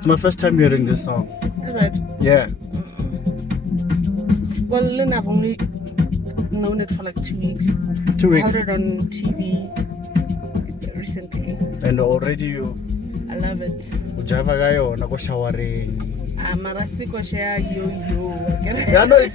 It's my first time hearing this song. Is it? Yeah. Well, Lynn, I've only known it for like 2 weeks. 2 I weeks. heard it on TV recently. And already you I love it. ujava kayona ko showering. Marasiko share yo. Yeah, no,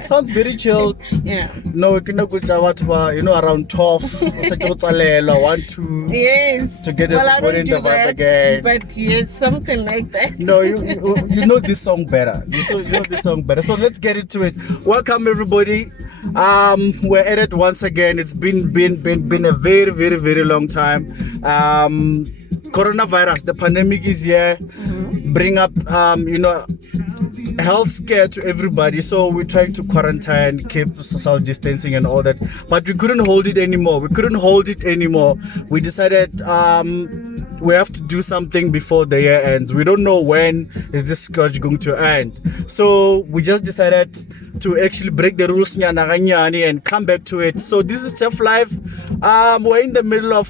sounds very chill. Yeah. No, we can go around 12. 1, 2. Yes. To get well, I everybody don't in do the vibe that, again. but yes, something like that. No, you know this song better. You know this song better. So let's get into it. Welcome everybody. We're at it once again. It's been a very, very, very long time. Coronavirus, the pandemic is here. Bring up health scare to everybody, so we're trying to quarantine, keep social distancing and all that, but we couldn't hold it anymore. We decided we have to do something before the year ends. We don't know when is this scourge going to end, so we just decided to actually break the rules and come back to it. So this is Chef Life. We're in the middle of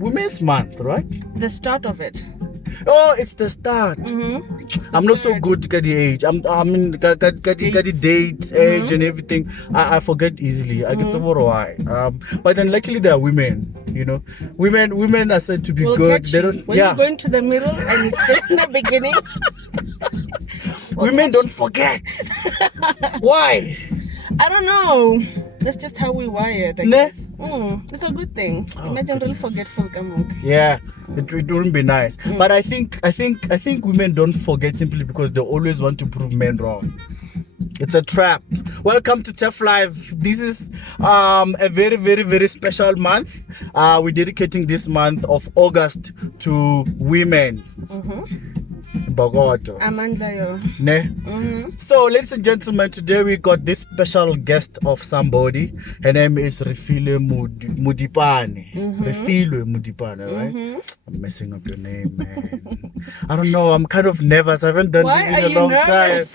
Women's Month, right? The start of it. Oh, it's the start. I'm not so good at the age. I mean, got the date, age, and everything. I forget easily. I get over why. But then luckily there are women. Women are said to be good. They don't. When you go into the middle and you start in the beginning. Women don't forget. Why? I don't know. That's just how we wired, I guess. It's a good thing. Imagine really forgetful Kamuk. Yeah, it wouldn't be nice. But I think women don't forget simply because they always want to prove men wrong. It's a trap. Welcome to Tough Life. This is a very, very, very special month. We're dedicating this month of August to women. Bogoto. Ne? So, ladies and gentlemen, today we got this special guest of somebody. Her name is Refilwe Modipane. Refilwe Modipane, right? I'm messing up your name, man. I don't know. I'm kind of nervous. I haven't done this in a long time.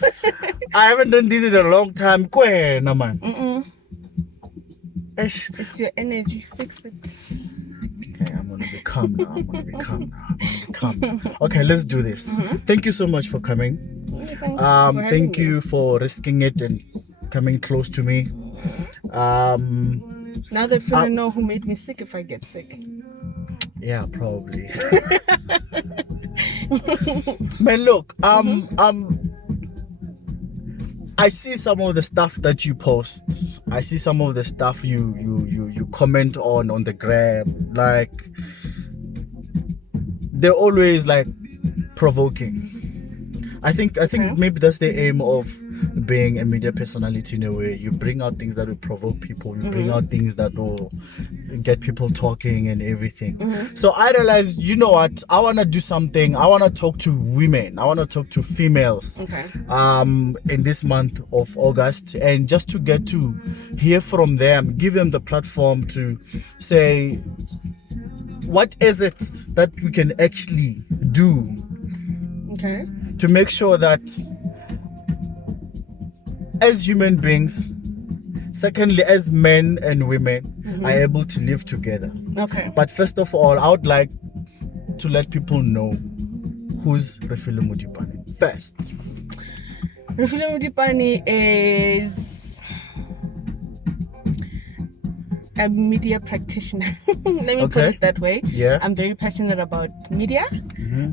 I haven't done this in a long time. Kwena, man. It's your energy. Fix it. Okay, I'm gonna be calm now. Okay, let's do this. Thank you so much for coming. Thank you for risking it and coming close to me. Now they finna know who made me sick if I get sick. Yeah, probably. Man, look, I see some of the stuff that you post. I see some of the stuff you comment on the gram. Like, they're always like provoking. I think maybe that's the aim of being a media personality in a way. You bring out things that will provoke people. You bring out things that will get people talking and everything. So I realized, you know what? I want to do something. I want to talk to women. I want to talk to females. In this month of August, and just to get to hear from them, give them the platform to say, what is it that we can actually do to make sure that as human beings, secondly as men and women, are able to live together. But first of all, I would like to let people know who's Refilwe Modipane first. Refilwe Modipane is a media practitioner. Let me put it that way. Yeah. I'm very passionate about media.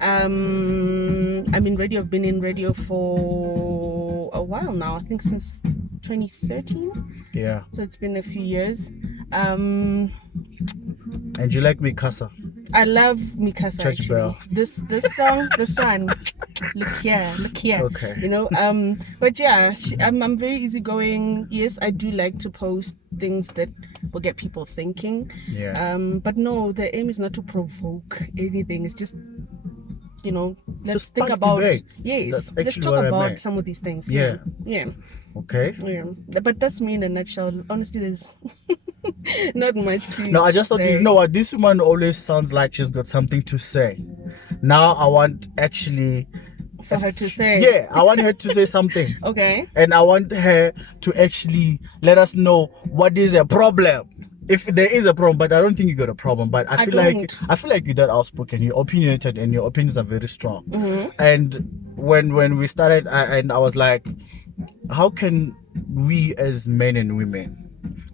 I'm in radio. I've been in radio for a while now. I think since 2013. Yeah. So it's been a few years. And you like Mikasa? I love Mikasa. Church actually. Bell. This song, this one. Look here. Okay. But yeah, I'm very easygoing. Yes, I do like to post things that will get people thinking. Yeah. But no, the aim is not to provoke anything. It's just, let's just think about debate. Yes. Let's talk about some of these things. Yeah. Okay. Yeah. But that's me in a nutshell. Honestly, there's not much to No, I just thought, say. you know what, this woman always sounds like she's got something to say. Now I want actually for her to say. Yeah, I want her to say something. Okay. And I want her to actually let us know what is a problem. if there is a problem, but I don't think you got a problem. But I feel like you're that outspoken, you're opinionated, and your opinions are very strong. And when we started, I was like, how can we as men and women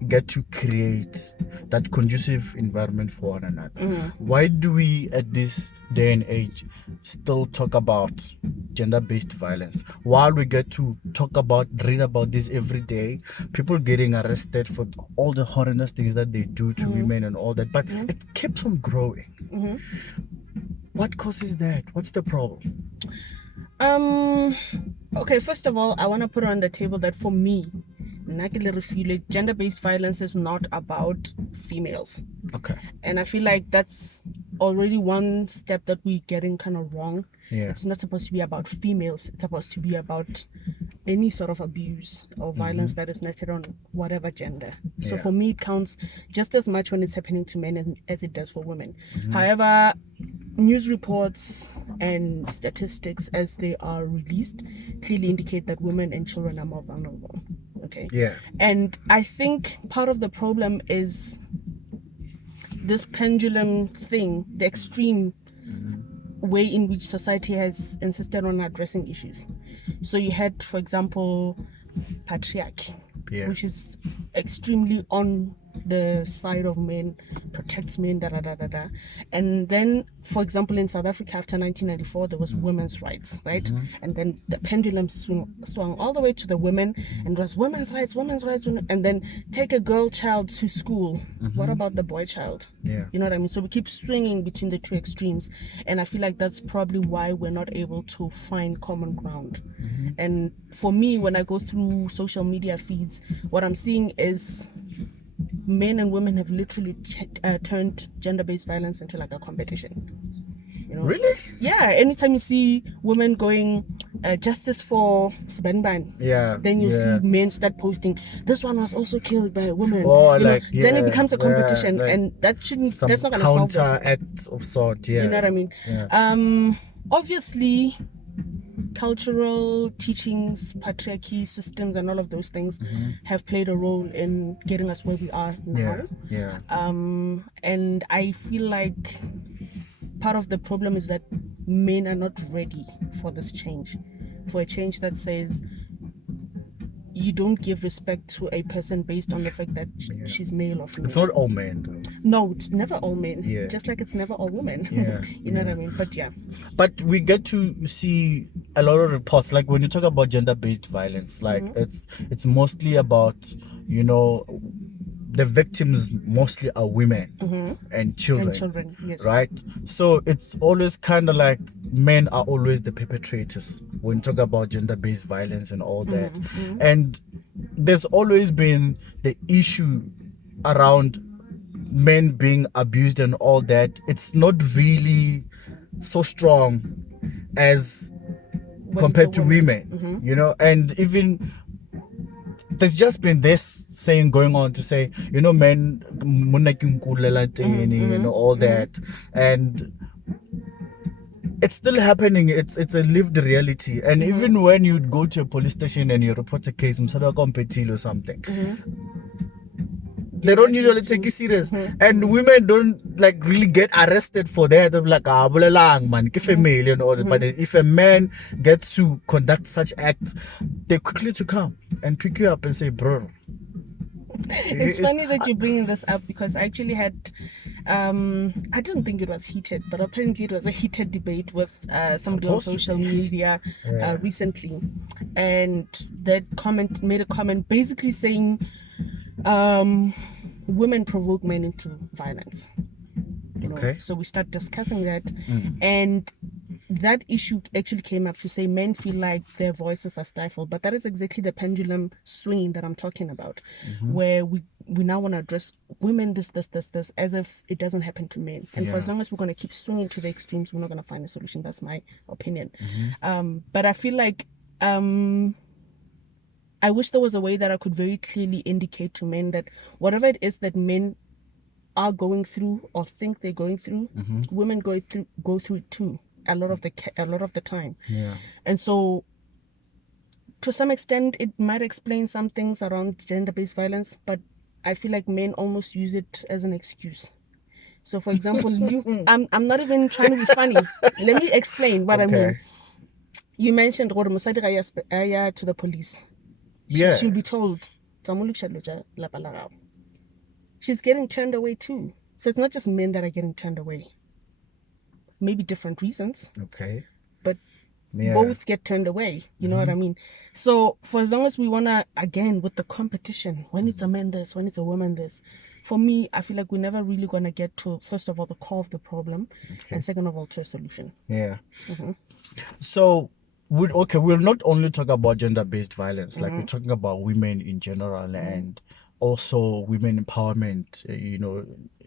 get to create that conducive environment for one another? Why do we at this day and age still talk about gender-based violence while we get to read about this every day, people getting arrested for all the horrendous things that they do to women and all that, but it keeps on growing? What causes that? What's the problem? Okay, first of all, I want to put on the table that for me, Refilwe, gender-based violence is not about females. Okay. And I feel like that's already one step that we're getting kind of wrong. Yeah. It's not supposed to be about females. It's supposed to be about any sort of abuse or violence that is netted on whatever gender. So for me, it counts just as much when it's happening to men as it does for women. However, news reports and statistics as they are released clearly indicate that women and children are more vulnerable. Okay. Yeah. And I think part of the problem is this pendulum thing, the extreme way in which society has insisted on addressing issues. So you had, for example, patriarchy, which is extremely on the side of men, protects men, and then, for example, in South Africa after 1994 there was women's rights, right? And then the pendulum swung all the way to the women, and it was women's rights, and then take a girl child to school. What about the boy child? You know what I mean? So we keep swinging between the two extremes, and I feel like that's probably why we're not able to find common ground. And for me, when I go through social media feeds, what I'm seeing is men and women have literally turned gender-based violence into like a competition. You know? Really? Yeah. Anytime you see women going justice for Sbenban, then you see men start posting, this one was also killed by a woman. Then it becomes a competition, and that shouldn't. That's not going to solve it. Counter act of sort. Yeah. You know what I mean? Obviously, cultural teachings, patriarchy systems, and all of those things have played a role in getting us where we are now. And I feel like part of the problem is that men are not ready for this change, for a change that says you don't give respect to a person based on the fact that she's male or female. It's not all men, though. No, it's never all men. Just like it's never all women. You know what I mean? But But we get to see a lot of reports, like when you talk about gender-based violence, like it's mostly about, you know, the victims mostly are women and children, right? So it's always kind of like men are always the perpetrators when you talk about gender-based violence and all that. And there's always been the issue around men being abused and all that. It's not really so strong as compared to women, you know. And even there's just been this saying going on to say, you know, men and all that, and it's still happening. It's a lived reality. And even when you go to a police station and you report a case, or something, they don't usually take you serious. And women don't like really get arrested for that. They're like, man, female and all that. But if a man gets to conduct such acts, they quickly to come and pick you up and say, bro. It's funny that you're bringing this up, because I actually had I don't think it was heated, but apparently it was a heated debate with somebody on social media recently, and that made a comment basically saying women provoke men into violence. You know? So we start discussing that, and that issue actually came up to say men feel like their voices are stifled, but that is exactly the pendulum swinging that I'm talking about, where we now want to address women this as if it doesn't happen to men. And for as long as we're going to keep swinging to the extremes, we're not going to find a solution. That's my opinion. But I feel like I wish there was a way that I could very clearly indicate to men that whatever it is that men are going through or think they're going through, women go through it too. A lot of the time. And so to some extent it might explain some things around gender-based violence, but I feel like men almost use it as an excuse. So, for example, I'm not even trying to be funny. Let me explain what I mean. You mentioned to the police. She'll be told, she's getting turned away too. So it's not just men that are getting turned away. Maybe different reasons. Okay. But both get turned away. You know what I mean? So for as long as we want to, again, with the competition, when it's a man this, when it's a woman this, for me, I feel like we're never really going to get to, first of all, the core of the problem, and second of all, to a solution. Yeah. So, we'll not only talk about gender-based violence, like we're talking about women in general and also women empowerment,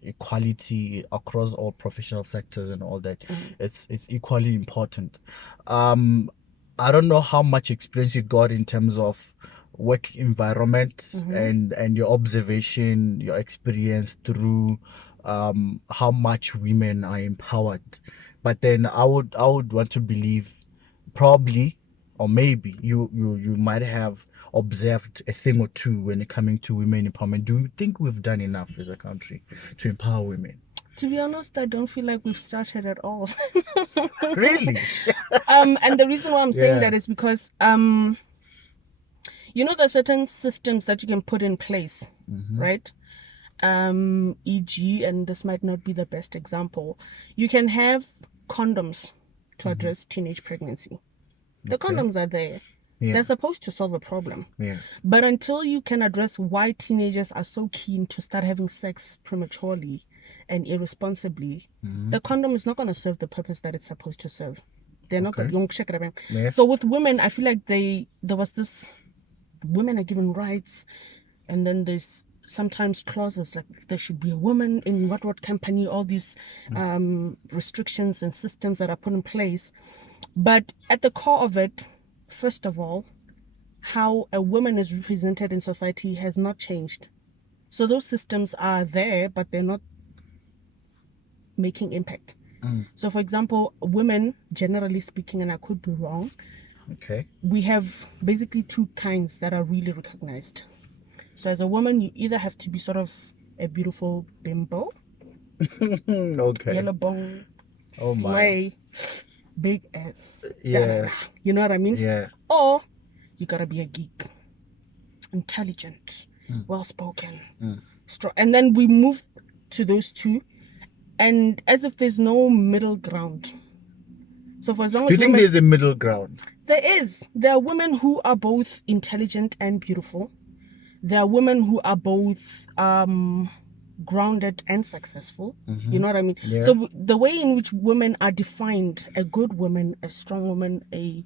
equality across all professional sectors and all that. It's equally important. I don't know how much experience you got in terms of work environment and your observation, your experience through how much women are empowered. But then I would want to believe probably or maybe you might have observed a thing or two when it coming to women empowerment. Do you think we've done enough as a country to empower women? To be honest, I don't feel like we've started at all. Really? And the reason why I'm saying that is because there's certain systems that you can put in place, right? E.g., and this might not be the best example, you can have condoms to address teenage pregnancy. The condoms are there. They're supposed to solve a problem. But until you can address why teenagers are so keen to start having sex prematurely and irresponsibly, the condom is not going to serve the purpose that it's supposed to serve. They're not going to. So with women, I feel like there was this, women are given rights, and then there's sometimes clauses like there should be a woman in what company, all these restrictions and systems that are put in place. But at the core of it, first of all, how a woman is represented in society has not changed. So those systems are there, but they're not making impact. So for example, women, generally speaking, and I could be wrong, we have basically two kinds that are really recognized. So as a woman, you either have to be sort of a beautiful bimbo, yellow bone, slay, big ass, you know what I mean? Or you gotta be a geek, intelligent, well-spoken, strong. And then we move to those two, and as if there's no middle ground. So for as long as you think there's a middle ground? There is. There are women who are both intelligent and beautiful. There are women who are both grounded and successful. You know what I mean? So the way in which women are defined, a good woman, a strong woman, a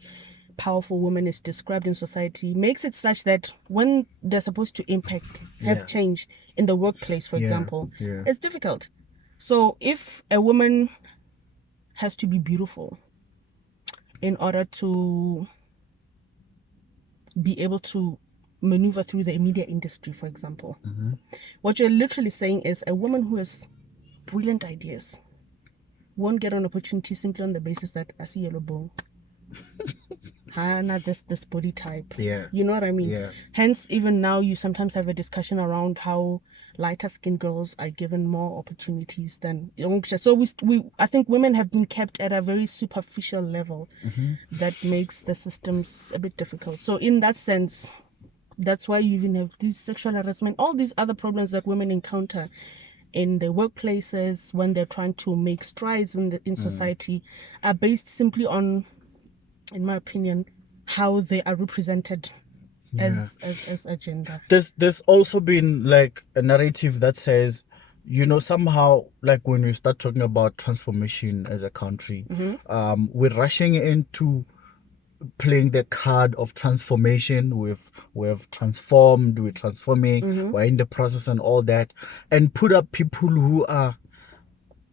powerful woman is described in society, makes it such that when they're supposed to impact, have change in the workplace, for example, it's difficult. So if a woman has to be beautiful in order to be able to maneuver through the media industry, for example, what you're literally saying is a woman who has brilliant ideas won't get an opportunity simply on the basis that I see yellow bone. Hana, this body type. You know what I mean? Hence, even now you sometimes have a discussion around how lighter skinned girls are given more opportunities than so I think women have been kept at a very superficial level that makes the systems a bit difficult. So in that sense, that's why you even have these sexual harassment, all these other problems that women encounter in the workplaces when they're trying to make strides in society are based simply on, in my opinion, how they are represented as a gender. There's also been like a narrative that says, somehow, like when we start talking about transformation as a country, we're rushing into playing the card of transformation. We've transformed, we're transforming, we're in the process and all that, and put up people who are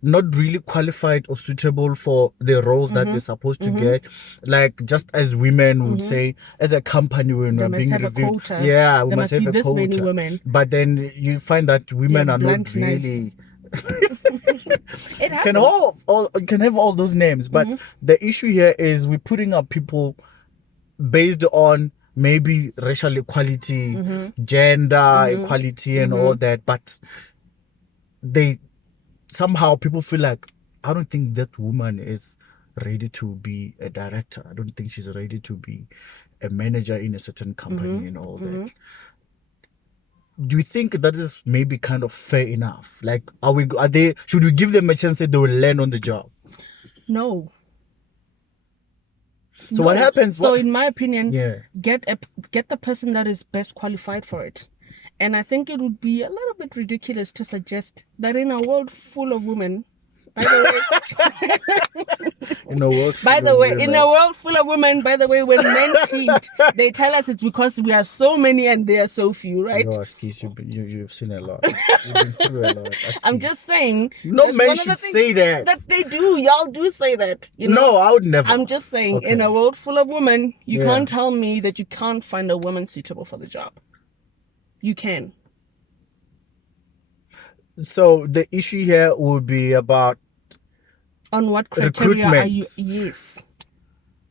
not really qualified or suitable for the roles that they're supposed to get. Like just as women would say, as a company when we're being reviewed, we must have a quota. Many women. But then you find that women are not really. It can have all those names, but the issue here is we're putting up people based on maybe racial equality, Mm-hmm. gender equality, and all that, but they somehow people feel like, I don't think that woman is ready to be a director. I don't think she's ready to be a manager in a certain company and all that. Do you think that is maybe kind of fair enough? Like, should we give them a chance that they will learn on the job? No. So what happens? So in my opinion, Yeah. get the person that is best qualified for it. And I think it would be a little bit ridiculous to suggest that in a world full of women, by the way, in a world full of women, by the way, when men cheat, they tell us it's because we are so many and they are so few, right? Yo, Askis, you've seen a lot. You've been through a lot. Askis. I'm just saying. No men should say that. That they do. Y'all do say that. You know? No, I would never. I'm just saying, in a world full of women, you can't tell me that you can't find a woman suitable for the job. You can. So the issue here would be about on what criteria are you? Yes.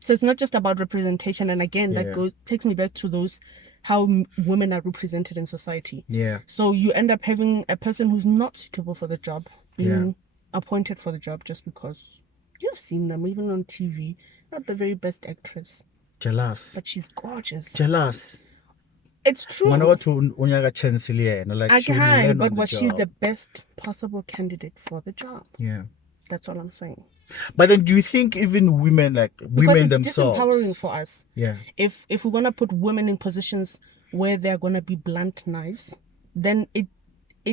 So it's not just about representation, and again, that takes me back to those how women are represented in society. Yeah. So you end up having a person who's not suitable for the job being appointed for the job just because you've seen them even on TV. Not the very best actress. Jealous. But she's gorgeous. Jealous. It's true. Like, but was she the best possible candidate for the job? Yeah. That's all I'm saying. But then do you think even women, like women themselves, disempowering for us. Yeah. If we're gonna put women in positions where they're gonna be blunt knives, then it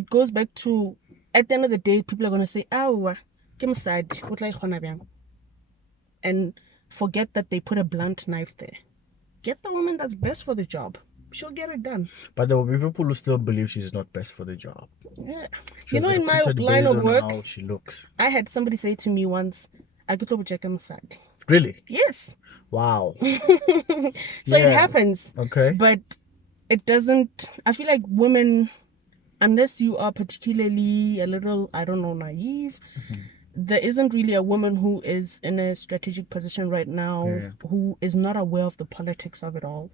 goes back to, at the end of the day, people are gonna say, and forget that they put a blunt knife there. Get the woman that's best for the job. She'll get it done. But there will be people who still believe she's not best for the job. Yeah. You know, in my line of work, how she looks. I had somebody say to me once, I could double check side. Really? Yes. Wow. So it happens. Okay. But it doesn't, I feel like women, unless you are particularly a little, I don't know, naive, there isn't really a woman who is in a strategic position right now who is not aware of the politics of it all,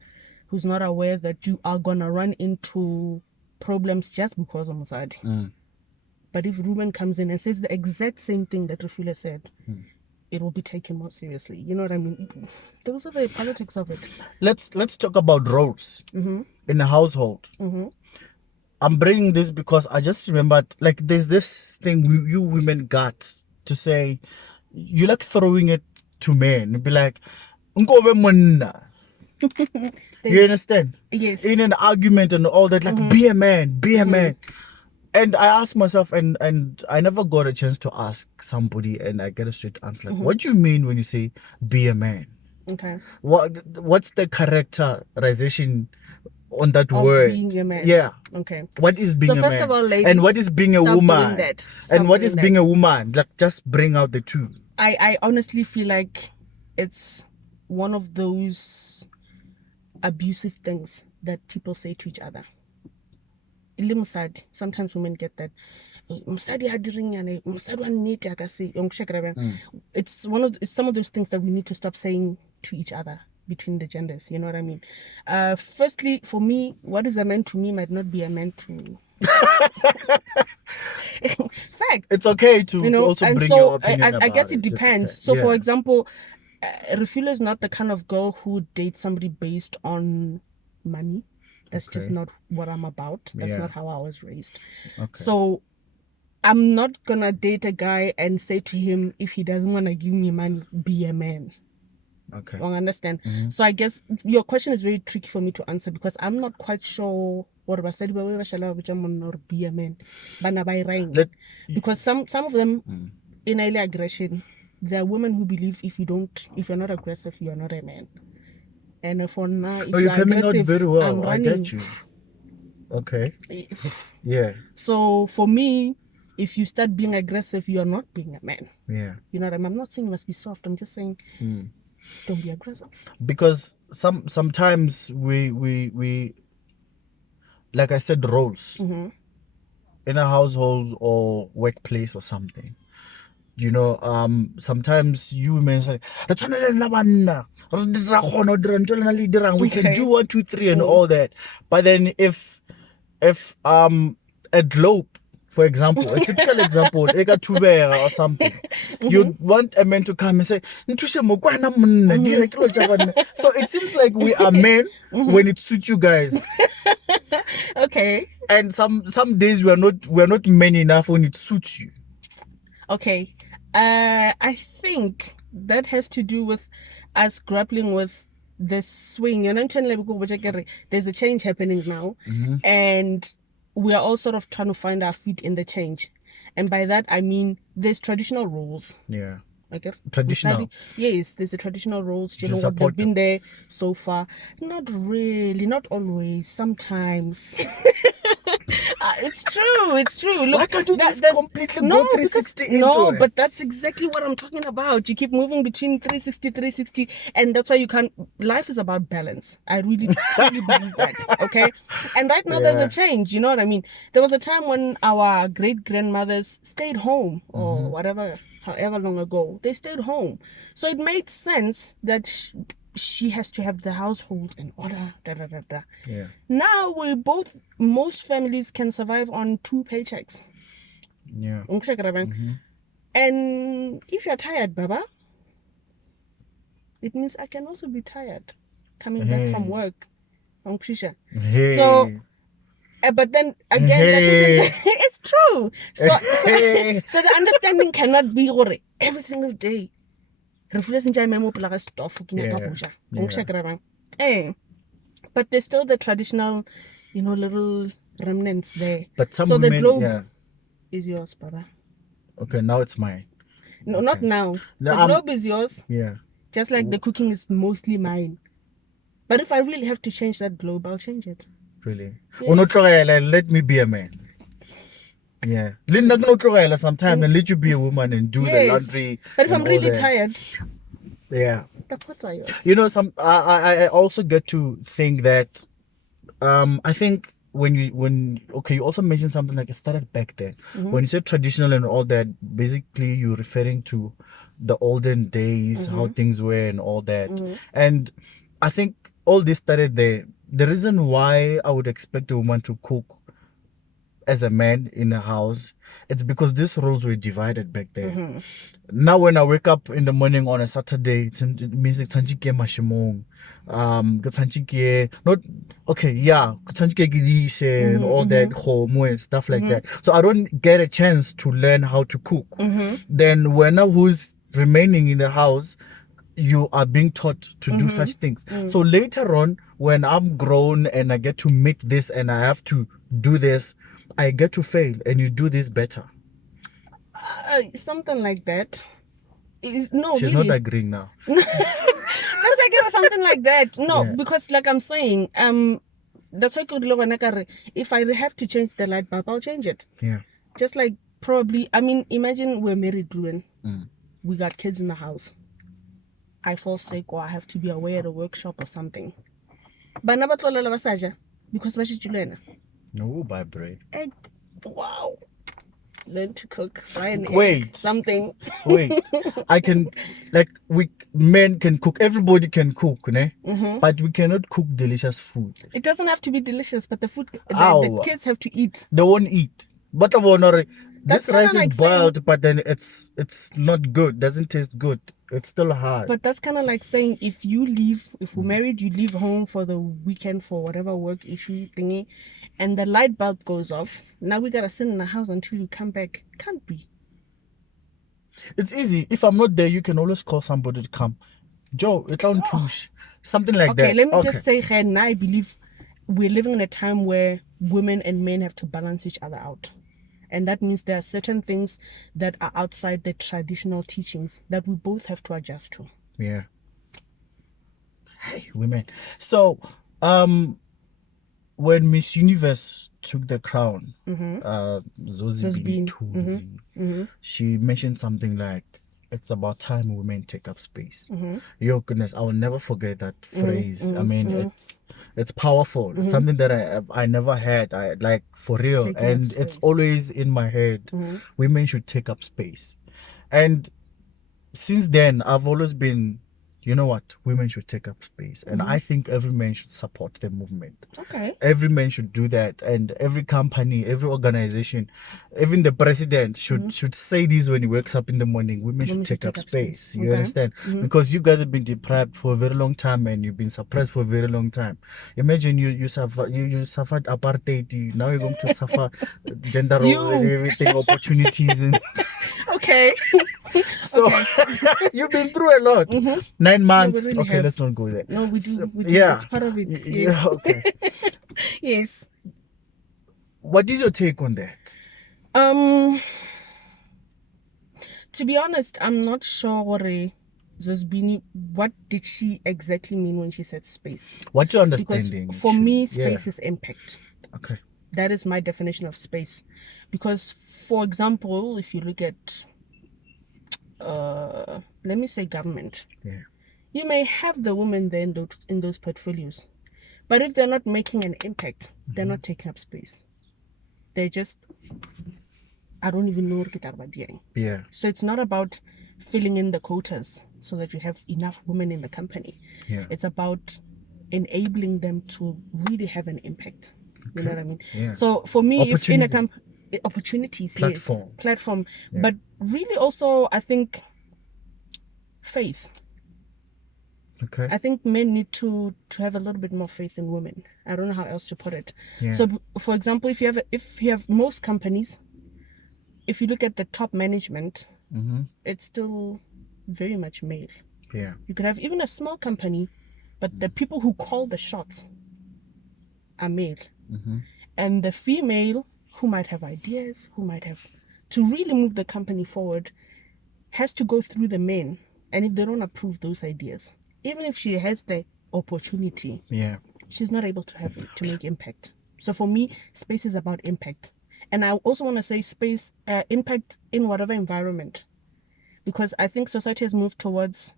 who's not aware that you are gonna run into problems just because of Mosadi. But if Ruben comes in and says the exact same thing that Refilwe said, it will be taken more seriously. You know what I mean? Those are the politics of it. Let's talk about roles in a household. I'm bringing this because I just remembered, like, there's this thing you women got to say, you like throwing it to men and be like, you understand? Yes. In an argument and all that, like, be a man. And I asked myself, and I never got a chance to ask somebody, and I get a straight answer. Like, what do you mean when you say be a man? Okay. What's the characterization on that word? Being a man. Yeah. Okay. What is being a man? So first of all, ladies, and what is being a woman? And what is being that. a woman? Like, just bring out the two. I honestly feel like it's one of those abusive things that people say to each other. Sometimes women get that. It's some of those things that we need to stop saying to each other between the genders. You know what I mean? Firstly, for me, what is a man to me might not be a man to. Fact. It's okay to also bring your opinion about I guess it depends. So, for example, Refilwe is not the kind of girl who would date somebody based on money. That's just not what I'm about. That's not how I was raised. Okay. So I'm not gonna date a guy and say to him, if he doesn't want to give me money, be a man. Okay. I understand. So I guess your question is very tricky for me to answer because I'm not quite sure what I said or be a man. Because some of them in early aggression, there are women who believe if you're not aggressive, you're not a man. And for now, if you're coming out very well. I get you. Okay. Yeah. So for me, if you start being aggressive, you're not being a man. Yeah. You know what I mean? I'm not saying you must be soft. I'm just saying don't be aggressive. Because sometimes we like I said, roles in a household or workplace or something. you know, sometimes you women say, we can Okay. do 1, 2, 3 and all that. But then if a globe, for example, a typical example, or something, you want a man to come and say, so it seems like we are men when it suits you guys. Okay. And some days we're not men enough when it suits you. Okay. I think that has to do with us grappling with this swing. You know, there's a change happening now, and we are all sort of trying to find our feet in the change. And by that I mean there's traditional roles. Yeah. Okay. Traditional. Yes, there's the traditional roles. You You know what, support they've been there so far. Not really, not always. Sometimes. It's true. Look, why can't you just that's- completely no, go 360 because, into no, it? but that's exactly what I'm talking about. You keep moving between 360, and that's why you can't. Life is about balance. I really truly believe that. Okay, and right now there's a change. You know what I mean? There was a time when our great grandmothers stayed home or whatever, however long ago they stayed home, so it made sense that she has to have the household in order. Yeah. Now most families can survive on 2 paychecks. Yeah. And if you're tired, Baba, it means I can also be tired coming back from work. Hey. So, but then again, it's true. So the understanding cannot be every single day. But there's still the traditional, you know, little remnants there. But some so women, the globe is yours, Baba. Okay, now it's mine. No, not now. No, the globe is yours. Yeah. Just like the cooking is mostly mine. But if I really have to change that globe, I'll change it. Really? Yes. Let me be a man. Yeah. Sometimes and let you be a woman and do the laundry. But if I'm really tired, yeah. the pots are yours. You know, I also get to think that I think when you also mentioned something like it started back then. When you said traditional and all that, basically you're referring to the olden days, how things were and all that. And I think all this started there. The reason why I would expect a woman to cook as a man in a house, it's because these roles were divided back then. Now when I wake up in the morning on a Saturday, it means it's mashimong. Not okay, yeah, and all that homo and stuff like that. So I don't get a chance to learn how to cook. Then when who's remaining in the house, you are being taught to do such things. So later on, when I'm grown and I get to meet this and I have to do this, I get to fail and you do this better. Something like that. No, she's really. not agreeing now. Let's say it was something like that. No, because like I'm saying, that's why if I have to change the light bulb, I'll change it. Yeah. Just like probably, I mean, imagine we're married, Ruben. We got kids in the house. I fall sick or I have to be away at a workshop or something. But because no, by bread. Wow. Learn to cook, fry an Wait. egg, something. Wait. I can, like, men can cook. Everybody can cook, ne? But we cannot cook delicious food. It doesn't have to be delicious, but the kids have to eat. They won't eat. But this rice is boiled, but then it's not good. Doesn't taste good. It's still hard. But that's kind of like saying if we're married, you leave home for the weekend for whatever work issue thingy, and the light bulb goes off. Now we gotta sit in the house until you come back. Can't be. It's easy. If I'm not there, you can always call somebody to come. Joe, it's on touche. Something like that. Okay, let me just say, now I believe we're living in a time where women and men have to balance each other out. And that means there are certain things that are outside the traditional teachings that we both have to adjust to. Yeah. Hey, women. So, when Miss Universe took the crown, Zozi Tunzi, she mentioned something like, it's about time women take up space. Your goodness, I will never forget that phrase. I mean, it's powerful. Something that I never had. I like for real, and it's always in my head. Women should take up space. And since then, I've always been, you know what, women should take up space. And I think every man should support the movement. Okay. Every man should do that. And every company, every organization, even the president should say this when he wakes up in the morning. Women should take up space. You understand? Because you guys have been deprived for a very long time and you've been suppressed for a very long time. Imagine you suffered apartheid. Now you're going to suffer gender roles and everything, opportunities and okay. So you've been through a lot. 9 months. No, really okay, let's not go there. No, we do. So, We do. yeah. It's part of it. Yes. Yeah, okay. Yes. What is your take on that? To be honest, I'm not sure what did she exactly mean when she said space. What's your understanding? Because for me, space is impact. Okay. That is my definition of space. Because, for example, if you look at let me say government, you may have the women there in those portfolios, but if they're not making an impact, they're not taking up space. They're just, I don't even know what they're doing. Yeah. So it's not about filling in the quotas so that you have enough women in the company. Yeah. It's about enabling them to really have an impact. You know what I mean? Yeah. So for me, if in a company, opportunities, platform, but really also I think faith. Okay. I think men need to have a little bit more faith in women. I don't know how else to put it. Yeah. So for example, if you have most companies, if you look at the top management, it's still very much male. Yeah. You could have even a small company, but the people who call the shots are male. And the female who might have ideas, who might have to really move the company forward, has to go through the men. And if they don't approve those ideas, even if she has the opportunity, she's not able to make impact. So for me, space is about impact. And I also want to say space, impact in whatever environment, because I think society has moved towards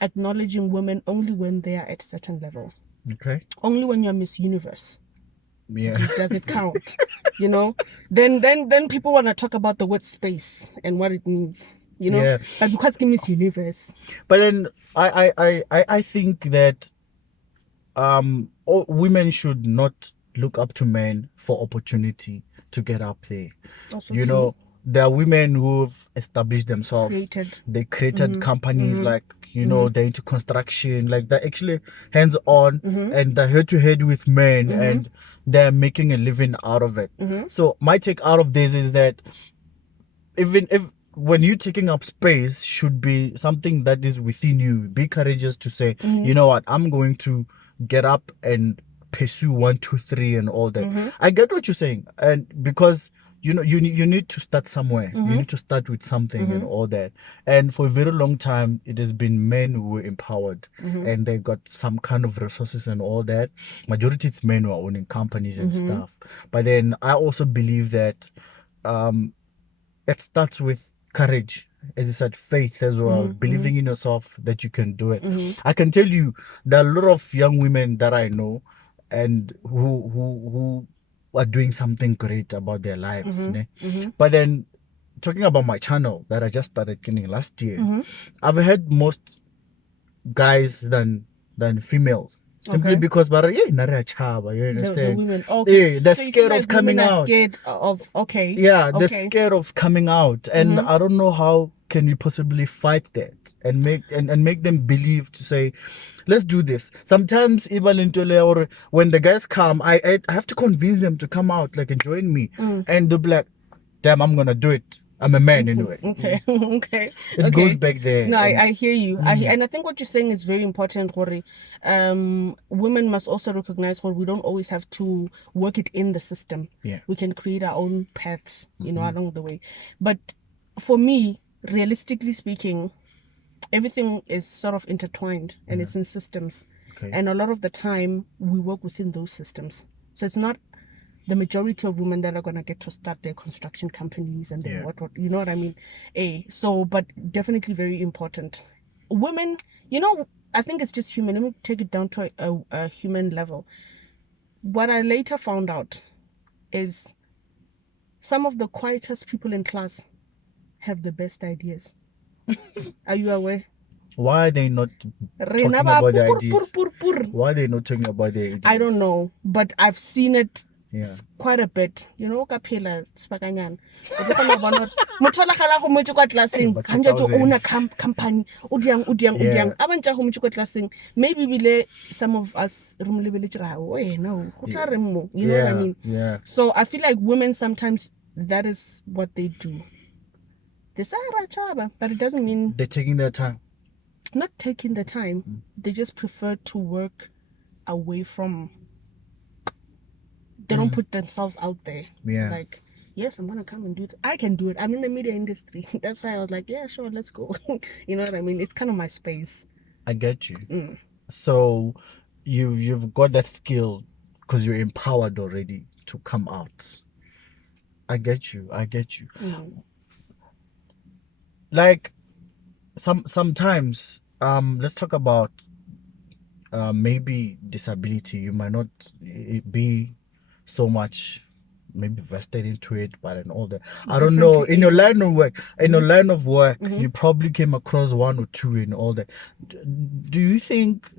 acknowledging women only when they are at a certain level. Okay. Only when you're Miss Universe. Yeah. Does it count? You know? Then people want to talk about the word space and what it means. You know? Yeah. But because it's Miss Universe. But then I think that women should not look up to men for opportunity to get up there. Also you true. know, there are women who've established themselves. They created companies like, you know, they're into construction, like they're actually hands-on and they're head-to-head with men and they're making a living out of it. So my take out of this is that even if when you're taking up space should be something that is within you. Be courageous to say, you know what, I'm going to get up and pursue 1, 2, 3 and all that. I get what you're saying, and because you know you need to start somewhere. You need to start with something and all that. And for a very long time it has been men who were empowered and they got some kind of resources and all that. Majority it's men who are owning companies and stuff. But then I also believe that it starts with courage, as you said, faith as well, believing in yourself that you can do it. I can tell you there are a lot of young women that I know and who are doing something great about their lives. But then talking about my channel that I just started getting last year, I've had most guys than females. Simply because, but you understand? The women, okay. They're so scared of coming out. Scared of, okay. Yeah, they're scared of coming out, and I don't know how can we possibly fight that and make them believe to say, let's do this. Sometimes even or when the guys come, I have to convince them to come out, like, and join me, and they'll be like, damn, I'm gonna do it. I'm a man anyway. Okay. It goes back there. No, I hear you. And I think what you're saying is very important, Hori. Women must also recognize we don't always have to work it in the system. Yeah. We can create our own paths, you know, along the way. But for me, realistically speaking, everything is sort of intertwined and it's in systems. Okay. And a lot of the time we work within those systems. So it's not the majority of women that are going to get to start their construction companies and what, you know what I mean? But definitely very important. Women, you know, I think it's just human. Let me take it down to a human level. What I later found out is some of the quietest people in class have the best ideas. Are you aware? Why are they not talking Rena ba about the pur, ideas? pur, pur, pur. Why are they not talking about the ideas? I don't know, but I've seen it Yeah. quite a bit. You know, ka phela sebakanyana. O tlo kgona ho bona hore motho a la kgala go motse kwa tlaseng, But hanja to 2000. own a company. O diang. Yeah. A bantša go motse kwa tlaseng. Maybe bile some of us re mo lebeletse ra o no. Go tla reng mo? You know what I mean? Yeah. So I feel like women sometimes that is what they do. They say chaba, but it doesn't mean They're taking their time. not taking the time. They just prefer to work away from. They don't put themselves out there. Yeah. Like, yes, I'm gonna come and do it. I can do it. I'm in the media industry. That's why I was like, yeah, sure, let's go. You know what I mean? It's kind of my space. I get you. So you've got that skill because you're empowered already to come out. I get you. Like sometimes let's talk about maybe disability. You might not be so much maybe vested into it, but and all that. I don't know. In your line of work, you probably came across one or two and all that. Do you think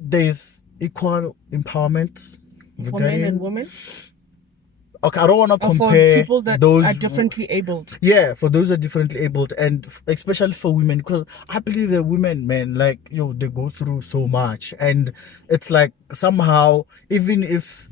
there's equal empowerment for men and women? Okay, I don't want to for compare people that those are differently abled. Yeah, for those that are differently abled, and especially for women, because I believe that women, man, like they go through so much, and it's like somehow, even if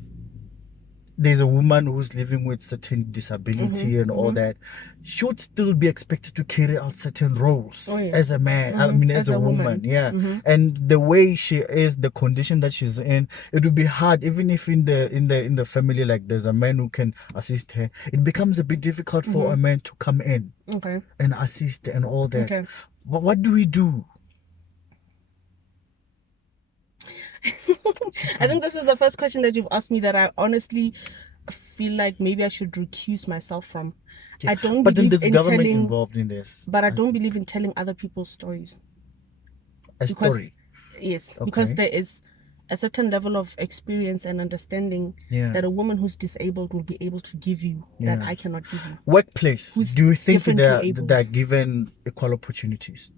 there's a woman who's living with certain disability and all that, should still be expected to carry out certain roles as a man. I mean, as a woman. Yeah. And the way she is, the condition that she's in, it would be hard. Even if in the family, like there's a man who can assist her, it becomes a bit difficult for a man to come in and assist and all that. But what do we do? I think this is the first question that you've asked me that I honestly feel like maybe I should recuse myself from. I don't but believe then there's in government telling, involved in this. But I don't believe in telling other people's stories. Story? Yes, because there is a certain level of experience and understanding that a woman who's disabled will be able to give you that I cannot give you. Workplace, do you think they're given equal opportunities?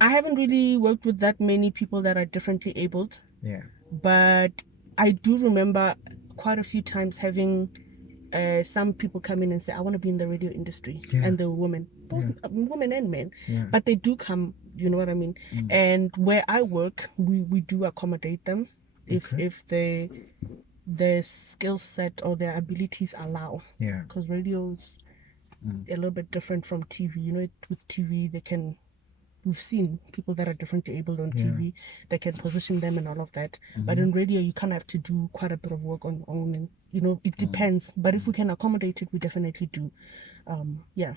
I haven't really worked with that many people that are differently abled. Yeah. But I do remember quite a few times having some people come in and say, I want to be in the radio industry. And they're women. Both women and men. But they do come, you know what I mean? And where I work, we do accommodate them if their skill set or their abilities allow. Yeah. Because radio's a little bit different from TV. You know, with TV, we've seen people that are differently able on TV. They can position them and all of that. But in radio, you kind of have to do quite a bit of work on own. And, you know, it depends. But if we can accommodate it, we definitely do. Yeah.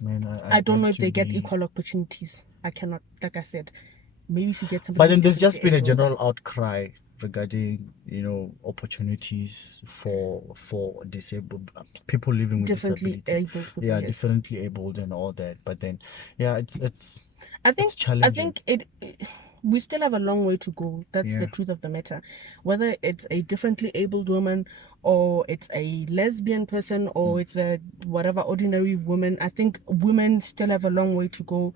Man, I don't know if they get equal opportunities. I cannot, like I said, maybe if you get somebody. But then there's just been a general outcry regarding, you know, opportunities for disabled people living with disability. Differently abled and all that. But then it's challenging. I think we still have a long way to go. That's the truth of the matter. Whether it's a differently abled woman or it's a lesbian person or it's a whatever ordinary woman, I think women still have a long way to go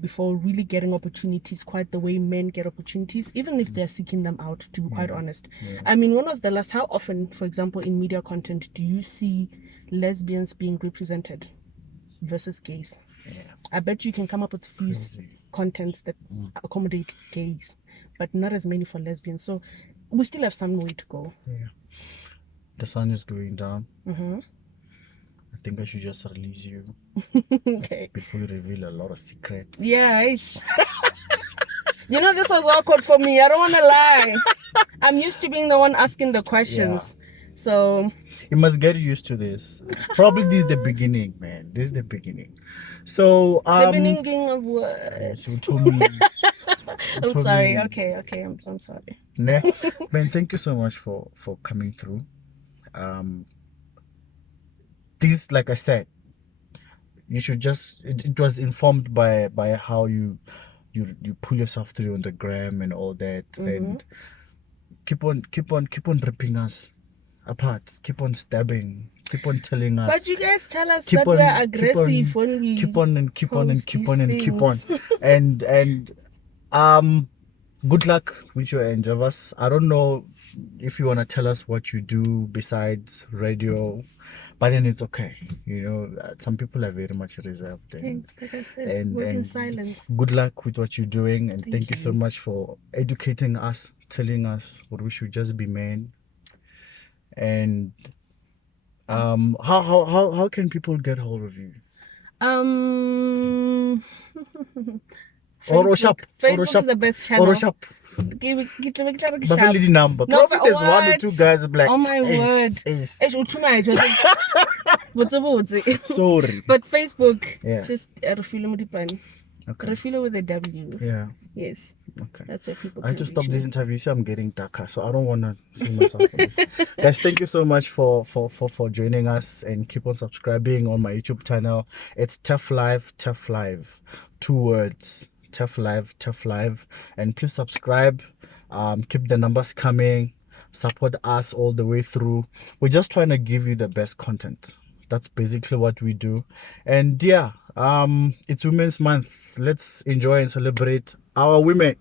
before really getting opportunities quite the way men get opportunities, even if they're seeking them out, to be quite honest. I mean, when was the last, how often, for example, in media content, do you see lesbians being represented versus gays? I bet you can come up with few contents that accommodate gays, but not as many for lesbians. So we still have some way to go. The sun is going down. I think I should just release you before you reveal a lot of secrets. You know, this was awkward for me. I don't want to lie. I'm used to being the one asking the questions. So you must get used to this. Probably this is the beginning, man. This is the beginning. So the beginning of what? So you told me. I'm sorry. Okay. I'm sorry. Man, thank you so much for coming through. This, like I said, you should just. It was informed by how you pull yourself through on the gram and all that, and keep on ripping us apart, keep on stabbing Keep on telling us. But you guys tell us Keep that on- we are keep aggressive when we keep on and keep on and post keep these on and keep on. things. And good luck with your endeavors. I don't know if you want to tell us what you do besides radio, but then it's okay. Some people are very much reserved. Thanks, like I said, and- work in and silence. Good luck with what you're doing, and thank you so you. much for educating us, telling us what we should just be men. And how can people get hold of you? Facebook, Facebook Oroshap. is the best channel. Oroshap. Sharp. Number. No, Probably there's one or what? two guys be like, Oh my word. Sorry. But Facebook, Yeah. just Refilwe Modipane. Okay. Refilwe with a W. Yeah. Yes, Okay. that's where people I can just stopped reach this me. interview. You see, I'm getting darker, so I don't want to see myself on this. Guys, thank you so much for joining us, and keep on subscribing on my YouTube channel. It's Tough Live, 2 words, Tough Live, and please subscribe. Keep the numbers coming. Support us all the way through. We're just trying to give you the best content. That's basically what we do. And yeah, it's Women's Month. Let's enjoy and celebrate our women.